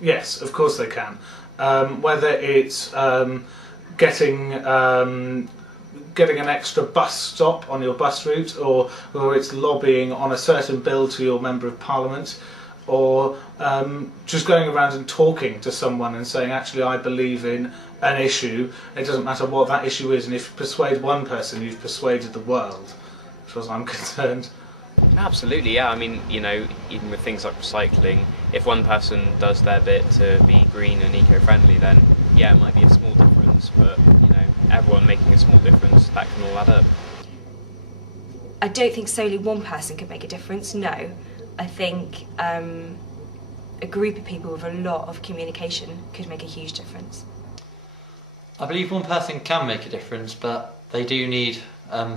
Yes, of course they can. Whether it's getting getting an extra bus stop on your bus route, or it's lobbying on a certain bill to your Member of Parliament, or just going around and talking to someone and saying, actually, I believe in an issue. It doesn't matter what that issue is, and if you persuade one person, you've persuaded the world, as far as I'm concerned. Absolutely, yeah. I mean, you know, even with things like recycling, if one person does their bit to be green and eco-friendly, then yeah, it might be a small difference, but you know, everyone making a small difference, that can all add up. I don't think solely one person could make a difference, no. I think a group of people with a lot of communication could make a huge difference. I believe one person can make a difference, but they do need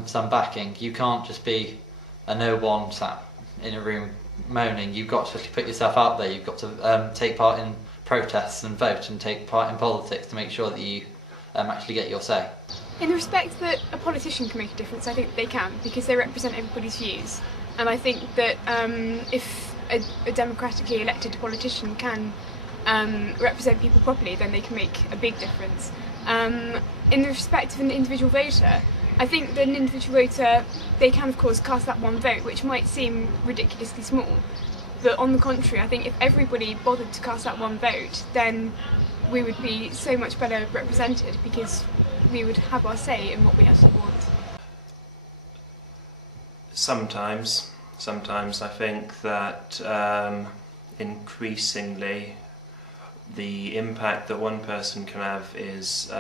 some backing. You can't just be a no one sat in a room moaning. You've got to put yourself out there. You've got to take part in protests and vote and take part in politics to make sure that you actually get your say. In the respect that a politician can make a difference, I think they can, because they represent everybody's views. And I think that if a democratically elected politician can represent people properly, then they can make a big difference. In the respect of an individual voter, I think that an individual voter, they can of course cast that one vote, which might seem ridiculously small. But on the contrary, I think if everybody bothered to cast that one vote, then we would be so much better represented, because we would have our say in what we actually want. Sometimes I think that increasingly the impact that one person can have is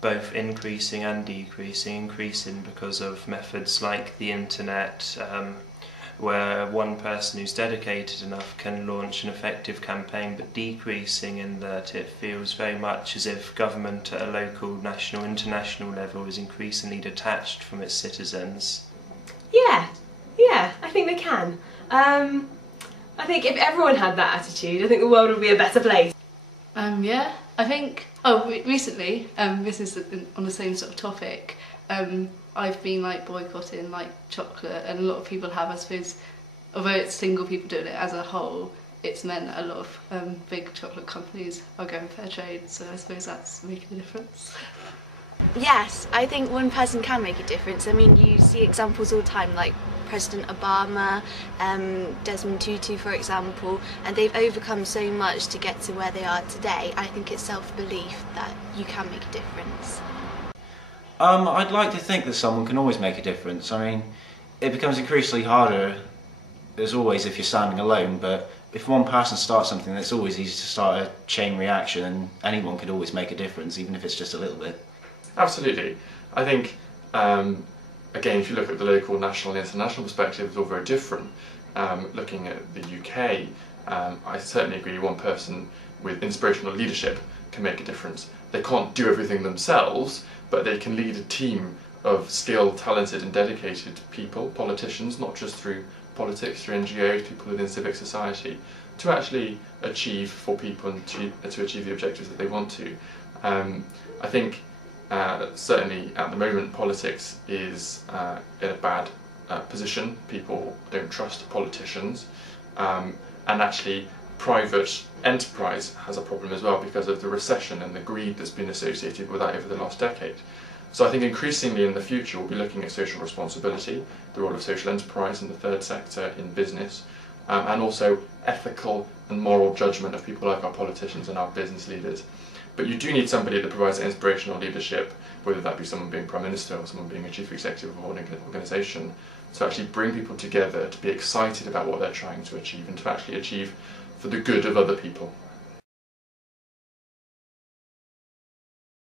both increasing and decreasing. Increasing because of methods like the internet, where one person who's dedicated enough can launch an effective campaign, but decreasing in that it feels very much as if government at a local, national, international level is increasingly detached from its citizens. Yeah, I think they can. I think if everyone had that attitude, I think the world would be a better place. Yeah, I think, recently, this is on the same sort of topic, I've been like boycotting like chocolate, and a lot of people have, I suppose, although it's single people doing it as a whole, it's meant a lot of big chocolate companies are going fair trade, so I suppose that's making a difference. Yes, I think one person can make a difference. I mean, you see examples all the time, like President Obama, Desmond Tutu for example, and they've overcome so much to get to where they are today. I think it's self-belief that you can make a difference. I'd like to think that someone can always make a difference. I mean, it becomes increasingly harder, as always, if you're standing alone, but if one person starts something, it's always easy to start a chain reaction, and anyone could always make a difference, even if it's just a little bit. Absolutely. I think, again, if you look at the local, national and international perspective, it's all very different. Looking at the UK, I certainly agree one person with inspirational leadership can make a difference. They can't do everything themselves, but they can lead a team of skilled, talented and dedicated people, politicians, not just through politics, through NGOs, people within civic society, to actually achieve for people and to achieve the objectives that they want to. I think certainly at the moment politics is in a bad position. People don't trust politicians, and actually private enterprise has a problem as well because of the recession and the greed that's been associated with that over the last decade. So I think increasingly in the future we'll be looking at social responsibility, the role of social enterprise in the third sector in business, and also ethical and moral judgment of people like our politicians and our business leaders. But you do need somebody that provides inspirational leadership, whether that be someone being Prime Minister or someone being a Chief Executive of an organisation, to actually bring people together, to be excited about what they're trying to achieve and to actually achieve for the good of other people.